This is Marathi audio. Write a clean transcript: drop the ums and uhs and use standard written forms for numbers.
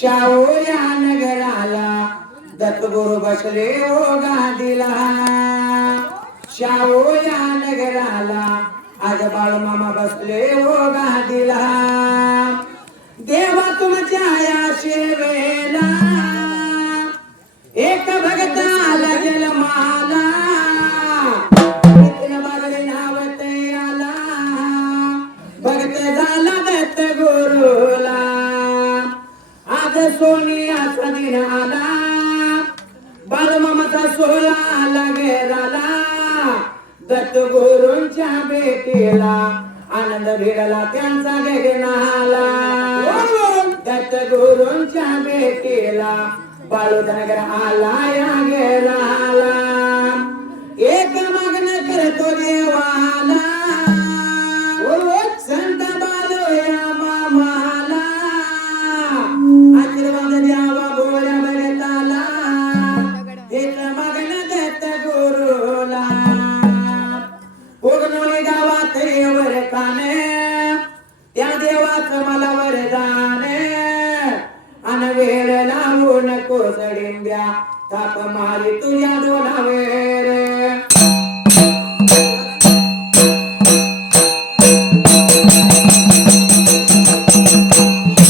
शाहू या नगराला दत्तगुरु बसले ओ गादीला. शाहू या नगराला आज बाळूमामा बसले ओ गादीला. देवा तुमच्या या सेवेला एक भगत आला जन्माला. इथं बागडी नावत आला भगत झाला दत्त गुरुला. आज सोनियाचा दिन आला बाळूमामाचा सोहळा आला घेराला. दत्त गुरूंच्या भेटीला आनंद भिडला त्यांचा गगनाला. दत्त गुरूंच्या भेटीला बाळूनगर आला या घेराला. एक मागणं करतो देवा